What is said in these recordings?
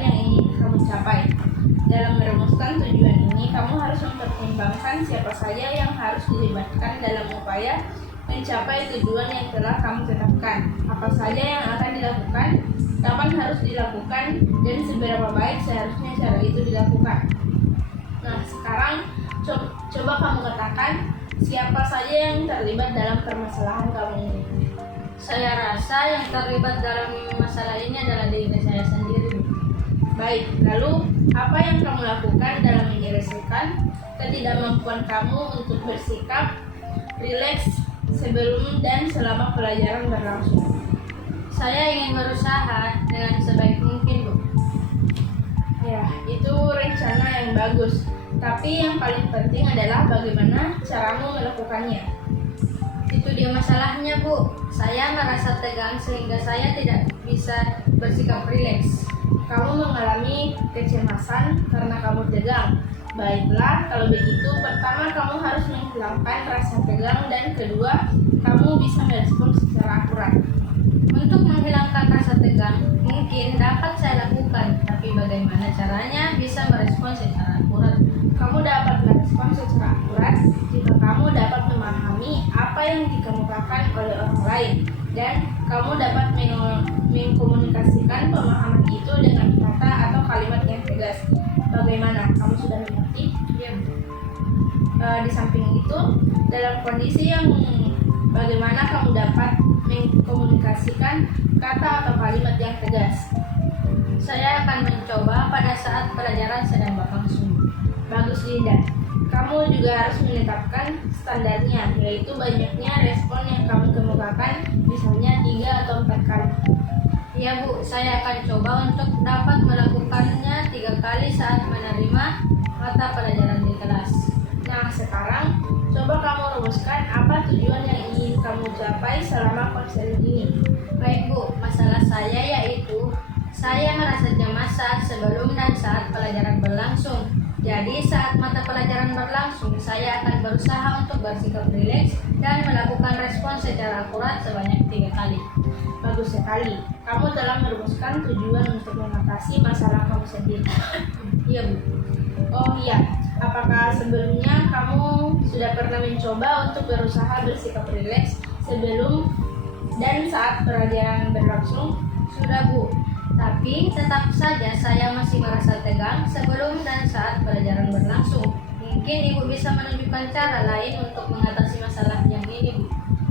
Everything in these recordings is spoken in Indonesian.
yang ingin kamu capai. Dalam merumuskan tujuan ini, kamu harus mempertimbangkan siapa saja yang harus dilibatkan dalam upaya mencapai tujuan yang telah kamu tetapkan, apa saja yang akan dilakukan, kapan harus dilakukan, dan seberapa baik seharusnya cara itu dilakukan. Nah, sekarang coba kamu katakan siapa saja yang terlibat dalam permasalahan kamu ini. Saya rasa yang terlibat dalam masalah ini adalah diri saya sendiri. Baik, lalu apa yang kamu lakukan dalam menyelesaikan ketidakmampuan kamu untuk bersikap rileks sebelum dan selama pelajaran berlangsung? Saya ingin berusaha dengan sebaik mungkin, Bu. Ya, itu rencana yang bagus. Tapi yang paling penting adalah bagaimana caramu melakukannya. Itu dia masalahnya, Bu. Saya merasa tegang sehingga saya tidak bisa bersikap rileks. Kamu mengalami kecemasan karena kamu tegang. Baiklah, kalau begitu pertama kamu harus menghilangkan rasa tegang, dan kedua, kamu bisa merespon secara akurat. Untuk menghilangkan rasa tegang mungkin dapat saya lakukan, tapi bagaimana caranya bisa merespon secara akurat? Kamu dapat merespon secara akurat jika kamu dapat memahami apa yang dikemukakan oleh orang lain, dan kamu dapat mengkomunikasikan pemahaman itu dengan kata atau kalimat yang tegas. Bagaimana? Kamu sudah mengerti? Ya, Di samping itu, dalam kondisi yang bagaimana kamu dapat mengkomunikasikan kata atau kalimat yang tegas? saya akan mencoba pada saat pelajaran sedang berlangsung. Bagus, Linda. Kamu juga harus menetapkan standarnya, yaitu banyaknya respon yang kamu kemukakan, misalnya 3 atau 4 kali. Ya, Bu, saya akan coba untuk dapat melakukannya 3 kali saat menerima mata pelajaran di kelas. Nah, sekarang coba kamu rumuskan apa tujuan yang ingin kamu capai selama konseling ini. Baik, Bu, masalah saya yaitu saya merasa cemas saat sebelum dan saat pelajaran berlangsung. Jadi saat mata pelajaran berlangsung, saya akan berusaha untuk bersikap rileks dan melakukan respon secara akurat sebanyak 3 kali. Bagus sekali. Kamu telah merumuskan tujuan untuk mengatasi masalah kamu sendiri. Iya, Bu. Oh iya, apakah sebelumnya kamu sudah pernah mencoba untuk berusaha bersikap rileks sebelum dan saat pelajaran berlangsung? Sudah, Bu. Tapi tetap saja saya masih merasa tegang sebelum dan saat pelajaran berlangsung. Mungkin Ibu bisa menunjukkan cara lain untuk mengatasi masalah yang ini, Bu.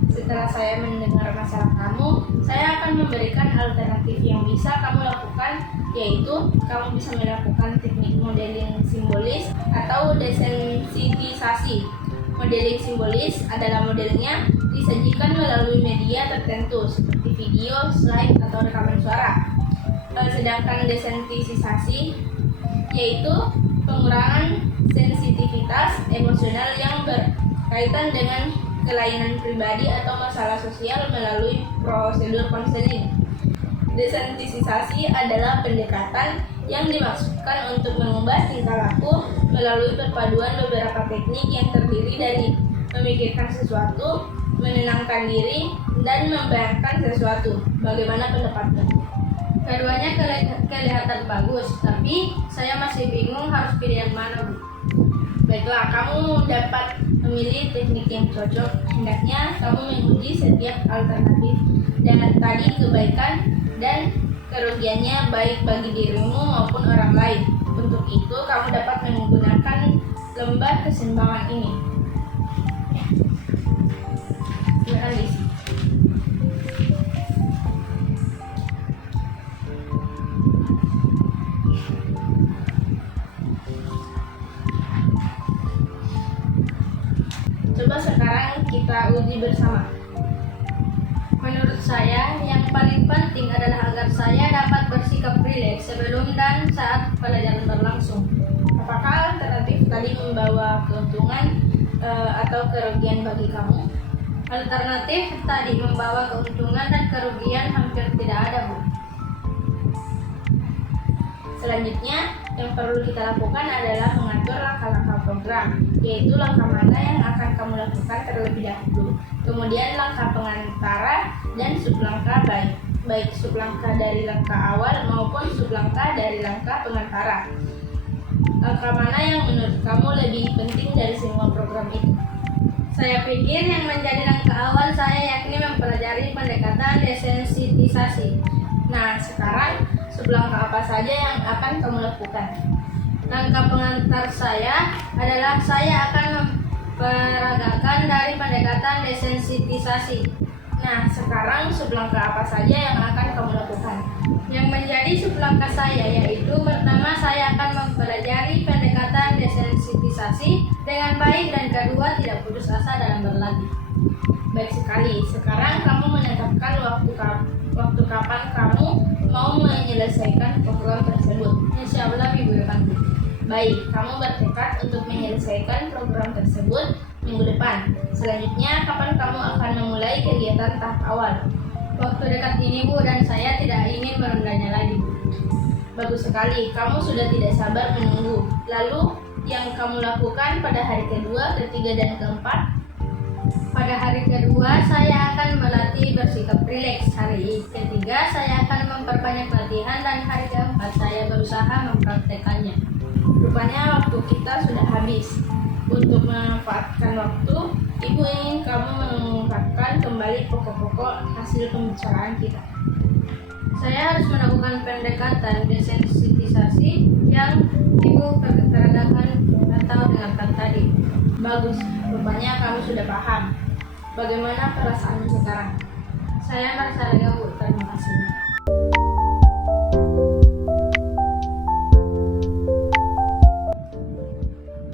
Setelah saya mendengar masalah kamu, saya akan memberikan alternatif yang bisa kamu lakukan, yaitu kamu bisa melakukan teknik modeling simbolis atau desensitisasi. Modeling simbolis adalah modelnya disajikan melalui media tertentu seperti video, slide, atau rekaman suara. Sedangkan desensitisasi yaitu pengurangan sensitivitas emosional yang berkaitan dengan kelainan pribadi atau masalah sosial melalui prosedur konseling. Desensitisasi adalah pendekatan yang dimaksudkan untuk mengubah tingkah laku melalui perpaduan beberapa teknik yang terdiri dari memikirkan sesuatu, menenangkan diri, dan membayangkan sesuatu. Bagaimana pendapatmu? Keduanya kelihatan bagus, tapi saya masih bingung harus pilih yang mana, Bu. Baiklah, kamu dapat memilih teknik yang cocok. Hendaknya kamu menguji setiap alternatif dan tadi kebaikan dan kerugiannya baik bagi dirimu maupun orang lain. Untuk itu, kamu dapat menggunakan lembar keseimbangan ini. Silakan diisi. Coba sekarang kita uji bersama. Menurut saya, yang paling penting adalah agar saya dapat bersikap rileks sebelum dan saat pelajaran berlangsung. Apakah alternatif tadi membawa keuntungan atau kerugian bagi kamu? Alternatif tadi membawa keuntungan dan kerugian hampir tidak ada, Bu. Selanjutnya, yang perlu kita lakukan adalah mengatur langkah-langkah program, yaitu langkah mana yang akan kamu lakukan terlebih dahulu, kemudian langkah pengantara, dan sublangkah baik sublangkah dari langkah awal maupun sublangkah dari langkah pengantara. Langkah mana yang menurut kamu lebih penting dari semua program itu? Saya pikir yang menjadi langkah awal saya yakni mempelajari pendekatan desensitisasi. Nah, sekarang sublangkah apa saja yang akan kamu lakukan? Langkah pengantar saya adalah saya akan memperagakan dari pendekatan desensitisasi. Nah, sekarang sublangkah apa saja yang akan kamu lakukan? Yang menjadi sublangkah saya yaitu pertama saya akan mempelajari pendekatan desensitisasi dengan baik dan kedua tidak putus asa dalam berlatih. Baik sekali. Sekarang kamu menetapkan waktu kapan kamu mau menyelesaikan program tersebut. Insya Allah minggu depan. Baik, kamu bertekad untuk menyelesaikan program tersebut minggu depan. Selanjutnya, kapan kamu akan memulai kegiatan tahap awal? Waktu dekat ini Bu, dan saya tidak ingin menundanya lagi. Bagus sekali, kamu sudah tidak sabar menunggu. Lalu, yang kamu lakukan pada hari kedua, ketiga, dan keempat? Pada hari kedua, saya akan melatih bersikap rileks. Hari ketiga, saya akan memperbanyak latihan. Dan hari keempat, saya berusaha mempraktekannya. Rupanya waktu kita sudah habis. Untuk memanfaatkan waktu, Ibu ingin kamu mengungkapkan kembali pokok-pokok hasil pembicaraan kita. Saya harus melakukan pendekatan desensitisasi yang Ibu peragakan atau dengarkan tadi. Bagus, rupanya kamu sudah paham. Bagaimana perasaanmu sekarang? Saya merasa lega Bu, terima kasih.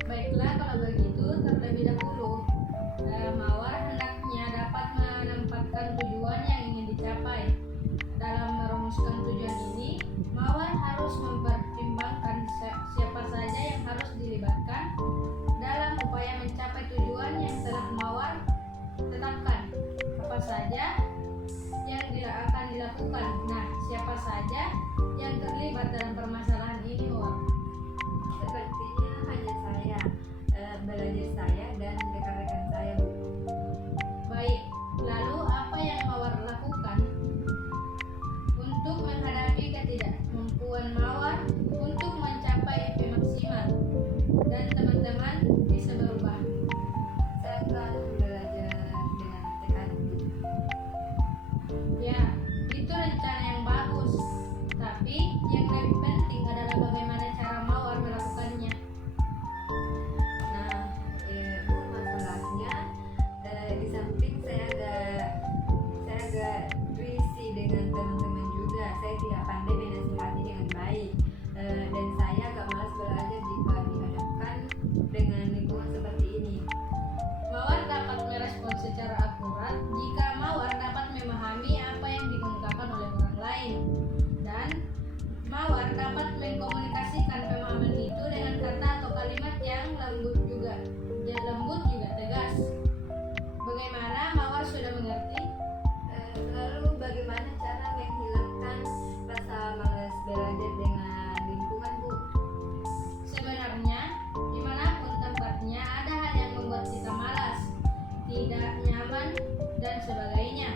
Baiklah, kalau begitu terlebih dahulu Mawar hendaknya dapat menempatkan tujuan yang ingin dicapai. Dalam merumuskan tujuan ini, Mawar harus mempertimbangkan siapa saja yang harus dilibatkan dalam upaya mencapai tujuan yang telah Mawar tetapkan. Apa saja yang akan dilakukan? Nah, siapa saja yang terlibat dalam permasalahan ini, Mawar? Sepertinya hanya saya, belajar saya dan rekan-rekan saya, Bu. Baik, lalu apa yang Mawar lakukan untuk menghadapi ketidakmampuan Mawar untuk mencapai IP maksimal dan teman-teman bisa berubah? Saya akan belajar dengan tekad. Ya, itu rencana yang bagus. Tapi yang lebih penting adalah bagaimana cara Mawar melakukannya. Nah, Bu, masalahnya di samping saya agak risih dengan teman-teman juga. Saya tidak pandai menasihati dengan baik, dan saya agak malas belajar jika dihadapkan dengan lingkungan seperti ini. Mawar dapat merespon secara akurat jika Mawar dapat memahami apa yang dikemukakan oleh orang lain, dan Mawar dapat mengkomunikasikan pemahaman itu dengan kata atau kalimat yang lembut juga tegas. Bagaimana Mawar sudah mengerti? Lalu bagaimana cara menghilangkan rasa malas belajar dengan lingkungan, Bu? Sebenarnya, dimanapun tempatnya ada hal yang membuat kita malas, tidak nyaman, dan sebagainya.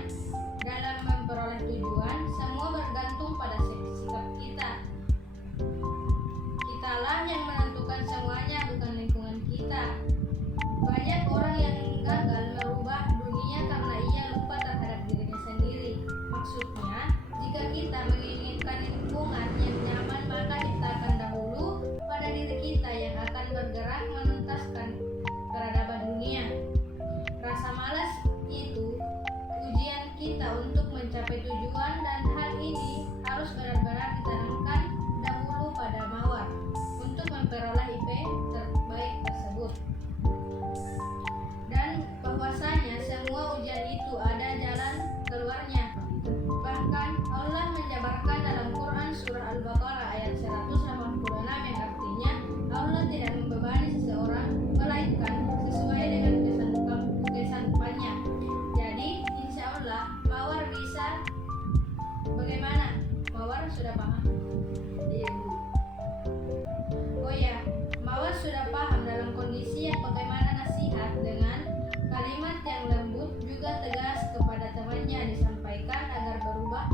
Dalam memperoleh tujuan, semua bergantung pada sikap kita. Kitalah yang menentukan semuanya, bukan lingkungan kita. Banyak orang yang gagal merubah dunia karena ia lupa terhadap dirinya sendiri. Maksudnya, jika kita menginginkan lingkungan yang nyaman, maka ciptakan dahulu pada diri kita yang akan bergerak menuntaskan peradaban dunia. Rasa malas itu ujian kita untuk mencapai tujuan, dan hal ini harus benar-benar ditanamkan dahulu pada Mawar untuk memperoleh IP terbaik tersebut. Dan bahwasanya semua ujian itu ada jalan keluarnya. Bahkan Allah menjabarkan dalam Quran surah Al-Baqarah ayat 186 yang artinya Allah tidak membebani seseorang melainkan sesuai dengan kesanggupannya. Jadi insya Allah Mawar bisa. Bagaimana? Mawar sudah paham? Iya, Bu. Oh ya, Mawar sudah paham dalam kondisi yang bagaimana nasihat dengan kalimat yang lembut juga tegas kepada temannya disampaikan agar berubah.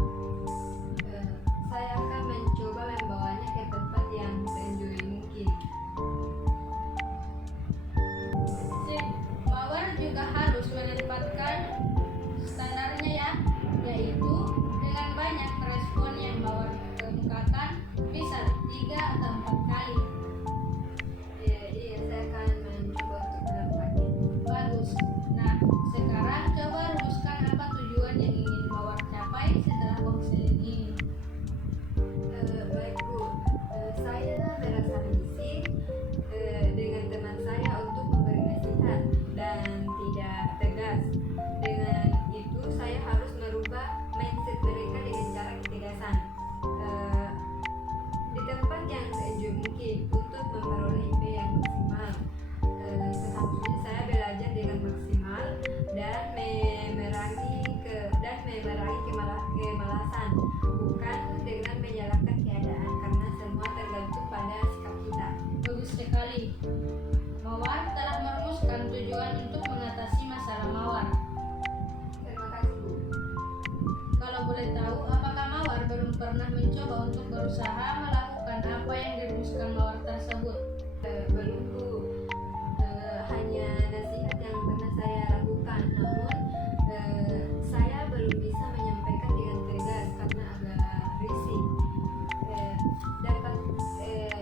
mencoba untuk berusaha melakukan apa yang dirumuskan mawar tersebut? Belum Bu. Hanya nasihat yang pernah saya lakukan, namun saya belum bisa menyampaikan dengan tegas karena agak risih.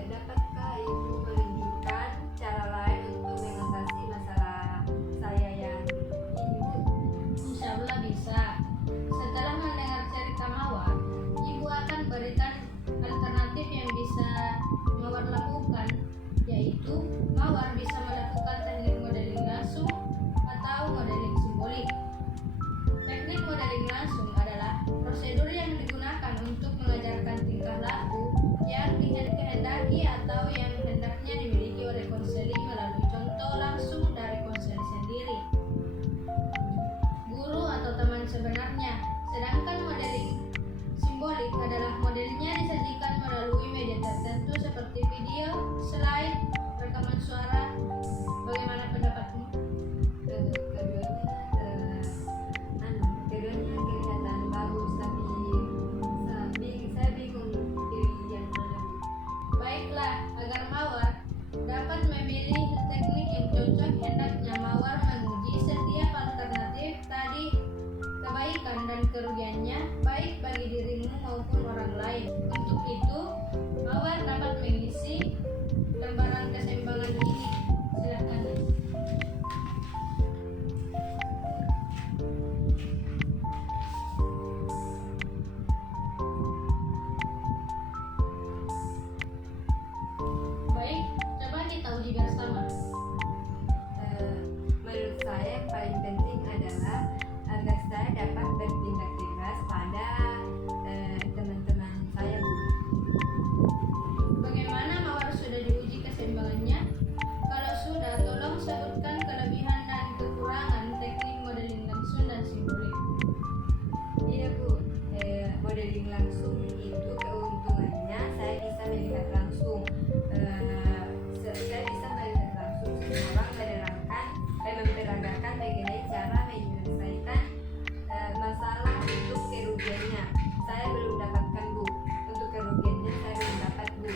Dapatkah Ibu menunjukkan cara lain untuk mengatasi masalah saya yang ini Bu? Insya Allah bisa. Setelah mendengar cerita mawar, ibu akan berikan alternatif yang bisa mawar lakukan, yaitu mawar bisa melakukan teknik modeling langsung atau modeling simbolik. Teknik modeling langsung adalah prosedur yang digunakan untuk mengajarkan tingkah laku yang dikehendaki atau yang hendaknya dimiliki oleh konseli melalui contoh langsung dari konseli sendiri, guru atau teman sebenarnya. Sedangkan modeling simbolik adalah modelnya disajikan melalui media tertentu seperti video, slide, rekaman suara. Bagaimana pendapatmu? Keduanya kelihatan bagus, tapi saya bingung pilih yang mana. Baiklah, agar mawar dapat memilih teknik yang cocok, hendaknya mawar menguji setiap alternatif tadi kebaikan dan kerugiannya baik bagi dirimu maupun orang lain. Untuk itu, mawar dapat mengisi lembaran keseimbangan ini. Silakan. Baik, coba kita uji bersama. Menurut saya yang paling penting adalah agar saya dapat bertindak tegas pada teman-teman saya Bu. Bagaimana mawar sudah diuji keseimbangannya? Kalau sudah, tolong sebutkan kelebihan dan kekurangan teknik modeling langsung dan simbolik. Iya Bu, modeling langsung itu keuntungannya saya bisa melihat langsung. Saya bisa melihat langsung seseorang memperagakan mengenai cara menyelesaikan masalah untuk kerugiannya. Saya belum dapatkan Bu. Untuk kerugiannya saya belum dapat Bu.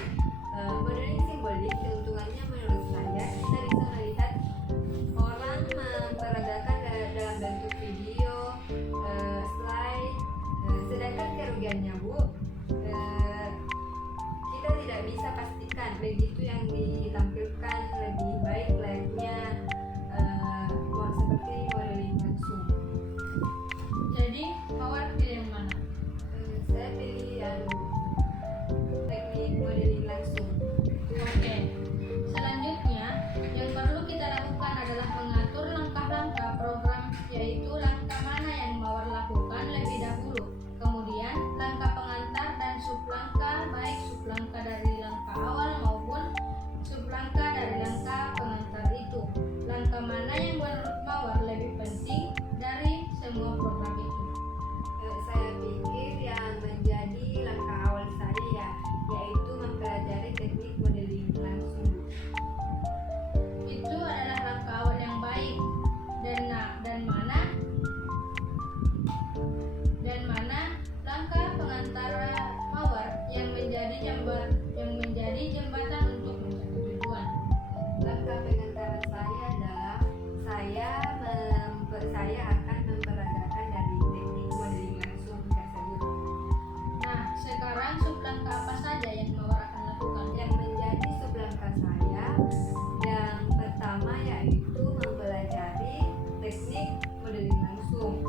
Modeling simbolik keuntungannya menurut saya kita bisa melihat orang memperagakan dalam bentuk video, slide. Sedangkan kerugiannya Bu, kita tidak bisa pastikan begitu yang ditampilkan lebih baik layaknya seperti modeling langsung. Jadi, mawar pilih yang mana? Saya pilih yang teknik modeling langsung. Oke. Selanjutnya, yang perlu kita lakukan adalah mengatur langkah-langkah program, yaitu langkah mana yang mawar lakukan lebih dahulu. Kemudian, langkah pengantar dan sublangkah, baik sublangkah dari langkah awal maupun sublangkah dari langkah pengantar itu. Langkah mana yang menurut mawar lebih penting dari semua program itu? Saya pikir yang menjadi langkah awal saya yaitu mempelajari teknik modeling langsung. Itu adalah langkah awal yang baik. Dan mana langkah pengantar mawar yang menjadi jembatan untuk mencapai tujuan. Langkah pengantaran saya adalah saya akan memperagakan dari teknik modeling langsung tersebut. Nah, sekarang sublangkah apa saja yang mawar akan lakukan? Yang menjadi sublangkah saya yang pertama yaitu mempelajari teknik modeling langsung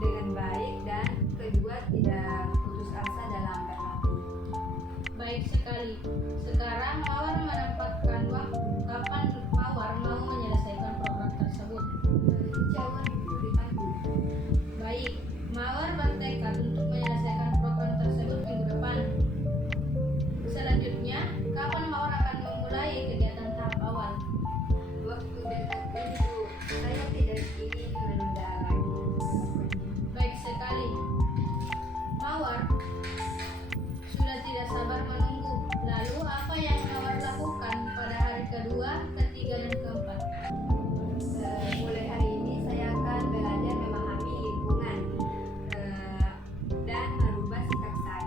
dengan baik, dan kedua tidak putus asa dalam berlatih. Baik sekali. Sekarang mawar menempatkan waktu kapan mawar mau menyelesaikan program tersebut. Insya Allah minggu depan Bu. Baik, mawar bertekad untuk menyelesaikan program tersebut minggu depan. Selanjutnya, kapan mawar akan memulai kegiatan tahap awal? Waktu dekat ini Bu, saya tidak ingin menunda lagi. Baik sekali. Mawar sudah tidak sabar menunggu. Lalu apa yang mawar lakukan pada hari kedua, ketiga, dan keempat? Mulai hari ini saya akan belajar memahami lingkungan dan merubah sikap saya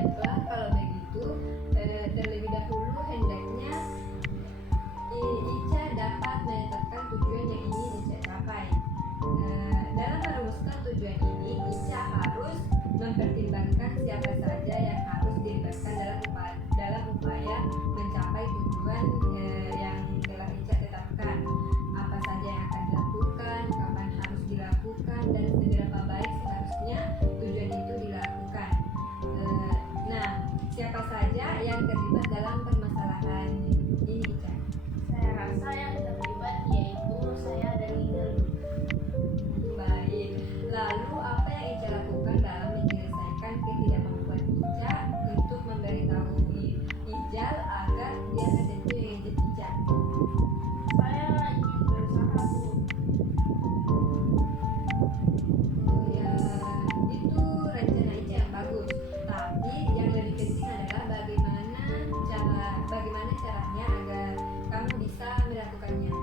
Baiklah, kalau begitu terlebih dahulu hendaknya Ica dapat menetapkan tujuan yang ingin Ica capai. Dalam merumuskan tujuan ini, Ica harus mempertimbangkan siapa saja yang harus dilibatkan dalam upaya mencapai tujuan yang telah Ica tetapkan. Apa saja yang akan dilakukan, kapan harus dilakukan, dan seberapa baik seharusnya tujuan itu dilakukan. Nah, siapa saja yang terlibat dalam permasalahan ini, Ica? Saya rasa yang terlibat yaitu saya dan Ida. Baik. Lalu apa yang Ica lakukan dalam menyelesaikan ketidakmampuan Ica untuk memberitahu Ijal agar dia tertentu yang ngejek Ica? Saya ingin berusaha, Bu. Ya, itu rencana Ica yang bagus. Tapi yang lebih penting adalah bagaimana caranya agar kamu bisa melakukannya.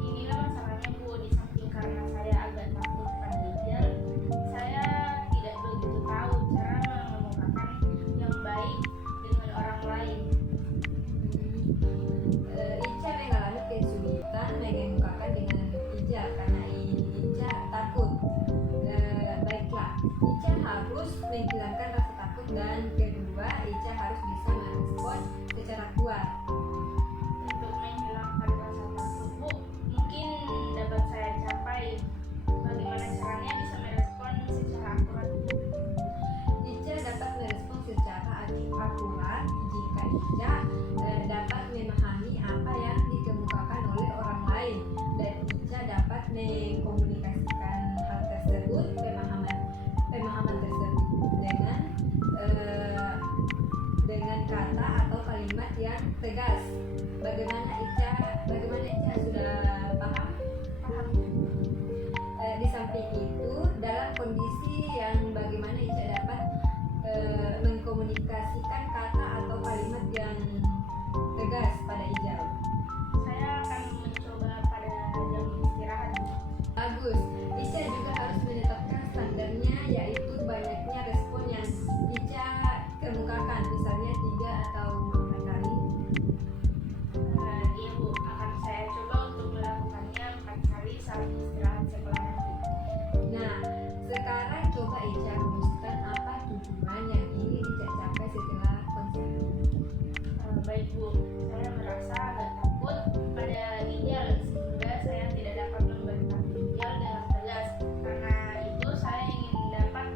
Inilah masalahnya, Bu. Di samping karena saya agak takut pada Ijal, saya tidak begitu tahu cara mengemukakan yang baik dengan orang lain. Ica mengalami kesulitan mengemukakan dengan Ijal karena Ica takut. Baiklah, Ica harus menghilangkan rasa takut, dan kedua, Ica harus bisa merespon secara kuat. Untuk menghilangkan rasa takut, Bu, mungkin dapat saya capai. Bagaimana caranya bisa merespon secara akurat, Bu? Ica dapat merespon secara akurat jika Ica dapat memahami apa yang dikemukakan oleh orang lain, dan Ica dapat mengkomunikasikan hal tersebut, pemahaman tersebut dengan kata atau kalimat yang tegas. Bagaimana Ica sudah paham? Paham. Di samping itu, dalam kondisi yang bagaimana Ica dapat mengkomunikasikan kata atau kalimat yang tegas pada Ijal? Saya akan mencoba pada jam istirahat, Bu. Bagus. Ica juga harus menetapkan standarnya, yaitu banyaknya respon yang Ica kemukakan, misalnya 3 atau 4 kali. Iya, Bu, akan saya coba untuk melakukannya 4 kali saat istirahat sekolah nanti. Nah, sekarang coba Ica rumuskan apa tujuan yang ingin Ica capai setelah konser. Baik, Bu, saya merasa agak takut pada Ijal sehingga saya tidak dapat memberitahu Ijal dengan tegas. Karena itu saya ingin dapat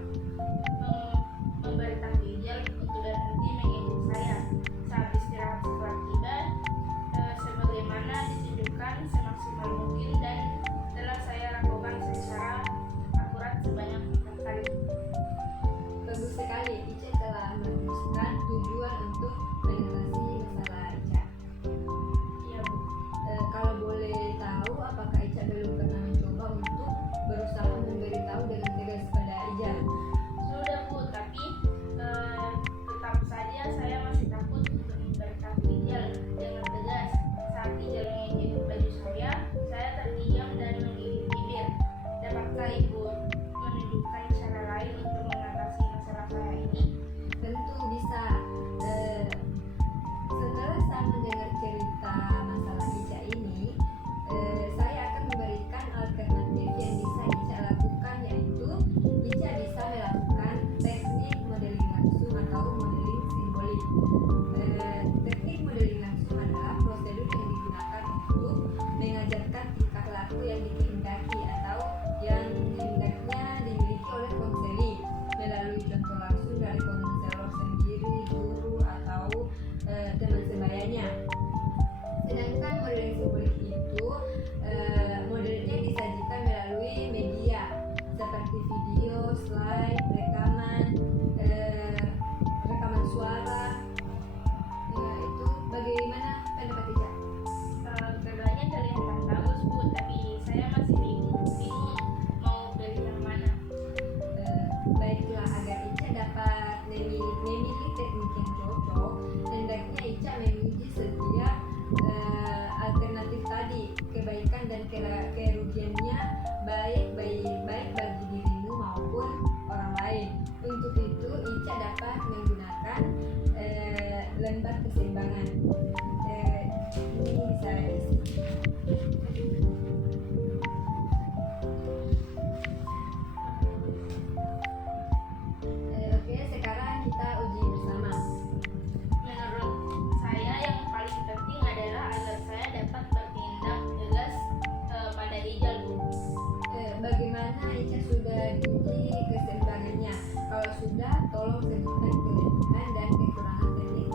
bagaimana Ica sudah diuji keseimbangannya? Kalau sudah, tolong sebutkan kelebihan dan kekurangan teknik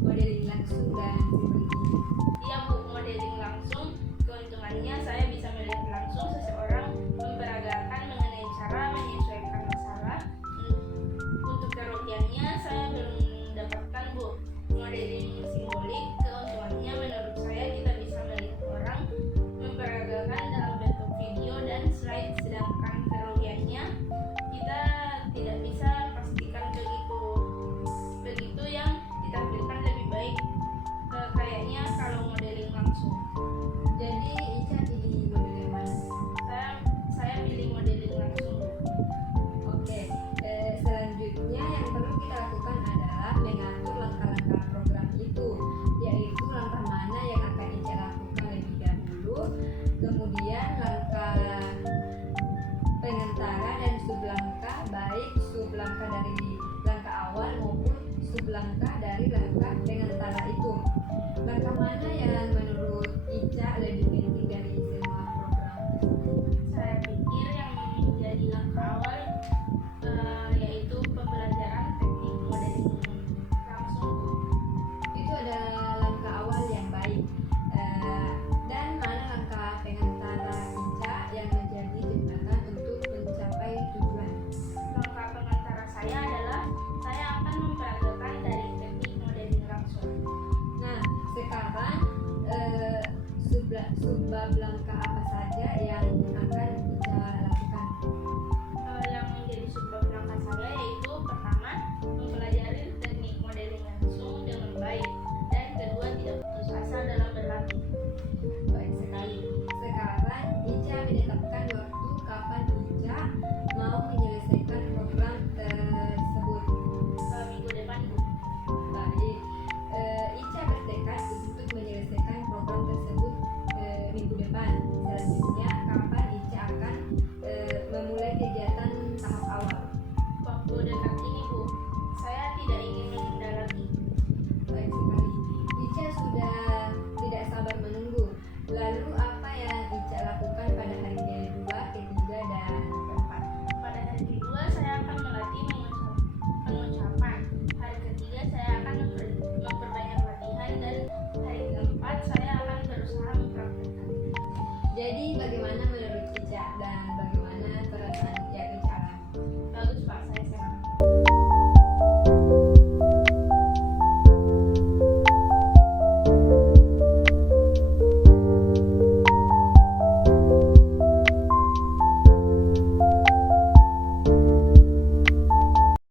modeling langsung dan simbolik ini. Iya Bu, modeling langsung keuntungannya saya bisa melihat langsung seseorang memperagakan mengenai cara menyesuaikan masalah. Untuk kerugiannya saya belum mendapatkan Bu. Modeling simbolik keuntungannya menurut saya kita bisa melihat orang memperagakan dalam bentuk video dan slide, sedangkan kerugiannya kita tidak bisa pastikan begitu yang ditampilkan lebih baik kayaknya kalau modeling langsung. Jadi Ica pilih model yang mana? Saya pilih modeling langsung. Oke, selanjutnya yang perlu kita lakukan adalah mengatur langkah-langkah program itu, yaitu langkah mana yang akan Ica lakukan lebih dahulu, kemudian langkah pengantara dan sublangkah, baik sublangkah dari langkah awal maupun sublangkah dari langkah pengantara itu. Langkah mana yang menurut Ica lebih penting dari semua program? Saya pikir yang menjadi langkah awal yaitu pembelajaran teknik modeling langsung. Itu adalah langkah awal yang baik. Dan mana langkah pengantara Ica yang menjadi jembatan untuk mencapai tujuan? Langkah pengantara saya adalah saya akan memperagakan dari teknik modeling langsung. Nah, sekarang subbab